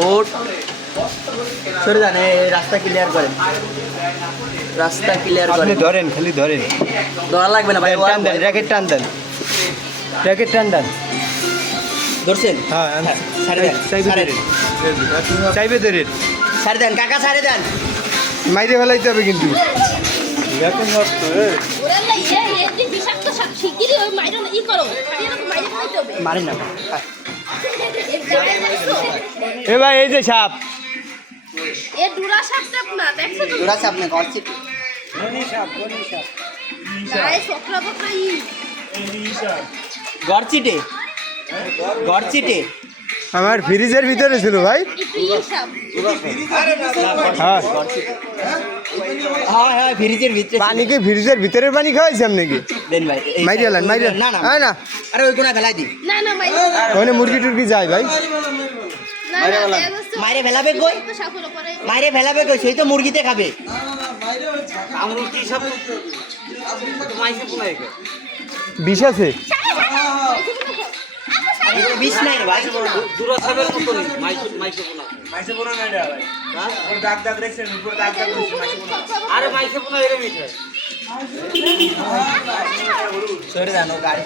ও সরে যান, রাস্তা ক্লিয়ার করেন, রাস্তা ক্লিয়ার করেন। আপনি ধরেন, খালি ধরেন, ধরা লাগবে না ভাই, টান দেন, র্যাকেট টান দেন, র্যাকেট টান দেন। ধরছেন? হ্যাঁ, ছাড়ে দেন, ছাড়ে দেন, চাইবে ধরেন, ছাড়ে দেন কাকা, ছাড়ে দেন। মাইরে ফেলাইতে হবে কিন্তু। মারি না এ ভাই, এই যে সাপ, জোড়া সাপ না, গরচিটে, গরচিটে, গরচিটে। আমার ফ্রিজের ভিতরে ছিল ভাই। হ্যাঁ, হ্যাঁ হ্যাঁ, ফ্রিজের ভিতরে পানি কি ফ্রিজের ভিতরের পানি খাওয়াইছি আপনাকে? দেন ভাই, মাইরে এলেন, মাইরে। না না না, আরে ওই কোনা ফেলাই দি, ওখানে মুরগি টুরগি যায় ভাই। মাইরে ফেলাবে কই, মাইরে ফেলাবে কই, সেই তো মুরগিতে খাবে। বিষ আছে? বিষ নাই রে ভাই, সরে জানো গাড়ি।